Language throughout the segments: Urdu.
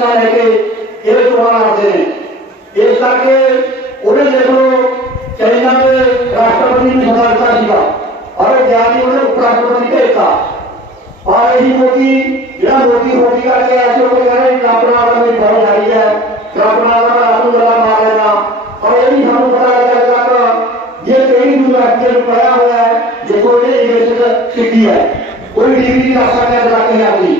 پاکستان ہے کہ یہ چوبان آتے ہیں یہ تاکہ انہیں دیکھو چینہ میں راشترپتی نے مدارتا جیگا اور جانی انہیں اپراشترپتی کے ایک تھا اور ایسی موٹی بنا موٹی ہوتی کر کے ایسے ہوتے کہ رہے ہیں اپنا آدم میں بہت جاری ہے اپنا آدم میں آدم اللہ مار لینا اور یہ بھی ہم بتا رہے ہیں کہ یہ کئی دنیا کے لئے پڑا ہوا ہے جس کو یہ ایمیسٹر سکھی ہے کوئی ڈیوی کی راستہ کہہ جاتے ہیں آپ کی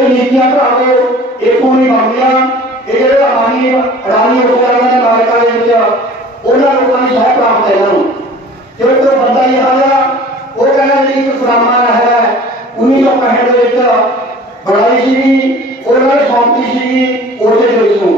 بندیا سو پینٹ بڑائی سی سیون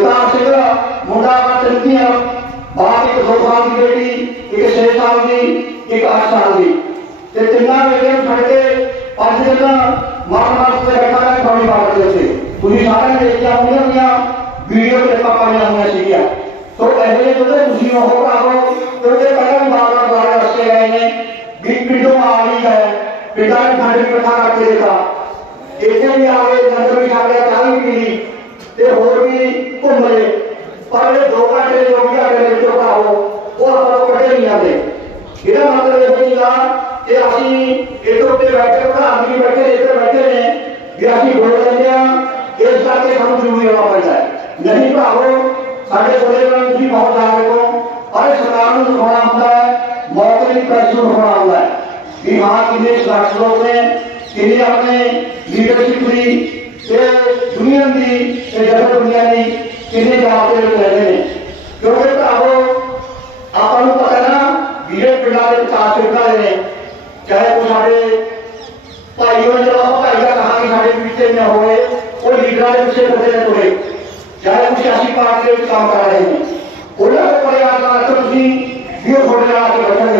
شیطان شکرا مردہ کا چلتی ہیں باپ ایک دو سال کی بیٹی ایک شیر سال کی ایک آٹھ سال کی تے چنگا میں گئے کھڑ کے پانچ جگہ مار مار سے رکھا رہا ہے پانی پاک کرتے تھے تجھے سارے دیکھ کیا ہوں گے ہم یہاں ویڈیو کے پاک پانی ہم نے سیکھیا تو پہلے جو تھے کسی میں ہو رہا ہو تو تے پہلے میں مار مار بارے رکھتے گئے ہیں بھی پیٹوں میں آگی کا ہے پیٹا میں کھڑے پیٹھا کرتے دیکھا ایسے بھی آگے جنسے بھی آگے چاہی بھی تے ہو بھی ملے پرلے دھوکا کے لئے جو بھی آگے لئے جو کا ہو وہ ہم کو پڑھے نہیں آگے یہ مطلب یہ نہیں آگا کہ آسی ایٹوں پہ بیٹھے ہوگا ہم بھی بیٹھے لئے پہ بیٹھے لئے یہ آسی بھول رہے گیا ایسا کے ہم جنوی ہوا پڑھ جائے نہیں کا ہو ساڑھے سوڑے میں بھی بہت آگے کو اور اس سکانوں سے ہونا ہوتا ہے موقع بھی پیسور ہونا ہوتا ہے کہ ہاں کنے سلاکسلوں سے کنے اپنے لیڈرشپ دی کہ دنیا دی کہ جب دنیا دی چاہے وہ سارے پیچھے نہ ہوئے وہ لوڈر ہوئے چاہے وہ سیاسی پارٹی کر رہے ہیں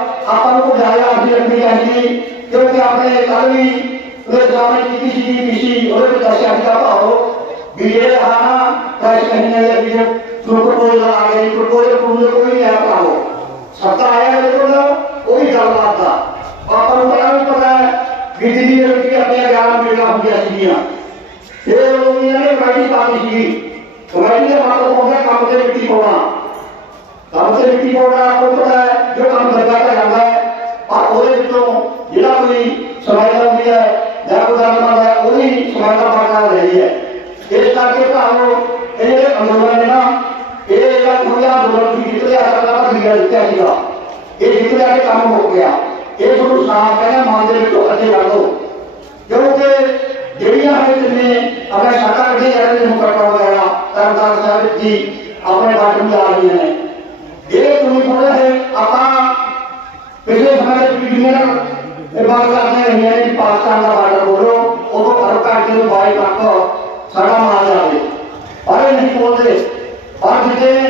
آپ کو بڑھایا آجی رکھنی چاہتی کیونکہ آپ نے ایک آدمی اگر جانے کی کسی کی کسی اور ایک دسیا کیا پاؤ بیڑے آنا پیس کہنے آیا بیڑے جو پروپوزل آگئے پروپوزل پروپوزل کوئی نہیں آیا پاؤ سبتہ آیا ہے جو نا وہی جانب آتا آپ کو بڑھا نہیں پتا ہے بیڑی دیر رکھتی اپنے گیانا بیڑا ہم کیا سکیا یہ لوگی نے بیٹی پاتی کی بیٹی نے بات کو پہنچا کام سے بیٹی پوڑا کام سے بیٹی پوڑا ਦਿੱਤਾ ਸੀਗਾ ਇਹ ਜਿੱਤਿਆ ਕੇ ਕੰਮ ਹੋ ਗਿਆ ਇਹ ਗੁਰੂ ਸਾਹਿਬ ਕਹਿੰਦਾ ਮਨ ਦੇ ਵਿੱਚੋਂ ਅੱਗੇ ਵੱਡੋ ਕਿਉਂਕਿ ਜਿਹੜੀਆਂ ਹਰੇ ਤਨੇ ਆਪਣੇ ਸ਼ਕਾ ਅੱਗੇ ਜਾ ਰਹੇ ਨੇ ਮੁਕਰਕਾ ਵਗੈਰਾ ਤਰਦਾਰ ਸਾਹਿਬ ਜੀ ਆਪਣੇ ਬਾਟ ਨੂੰ ਜਾ ਰਹੀਆਂ ਨੇ ਇਹ ਤੁਸੀਂ ਪੜ੍ਹਿਆ ਹੈ ਆਪਾਂ ਪਿਛਲੇ ਸਮੇਂ ਦੇ ਵੀਡੀਓ ਨਾਲ ਇਹ ਬਾਤ ਕਰਦੇ ਰਹੀਆਂ ਨੇ ਕਿ ਪਾਕਿਸਤਾਨ ਦਾ ਬਾਰਡਰ ਬੋਲੋ ਉਦੋਂ ਫਰਕਾ ਕਿ ਬਾਈ ਪੱਕ ਸਾਡਾ ਮਾਲ ਜਾਵੇ ਪਰ ਇਹ ਨਹੀਂ ਬੋਲਦੇ ਅੱਜ ਦੇ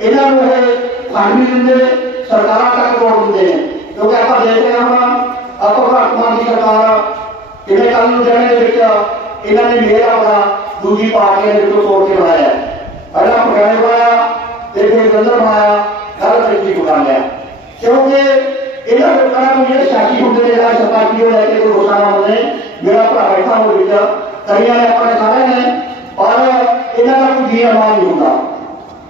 توڑکے آپ دیکھتے ہیں آپ بگوت مان کی سکار جیسے میرا دوارٹ توڑ کے بنایا بنایا جلد بنایا گھر کیونکہ گروسا نے میرا اپنے سارے اور یہ ہوگا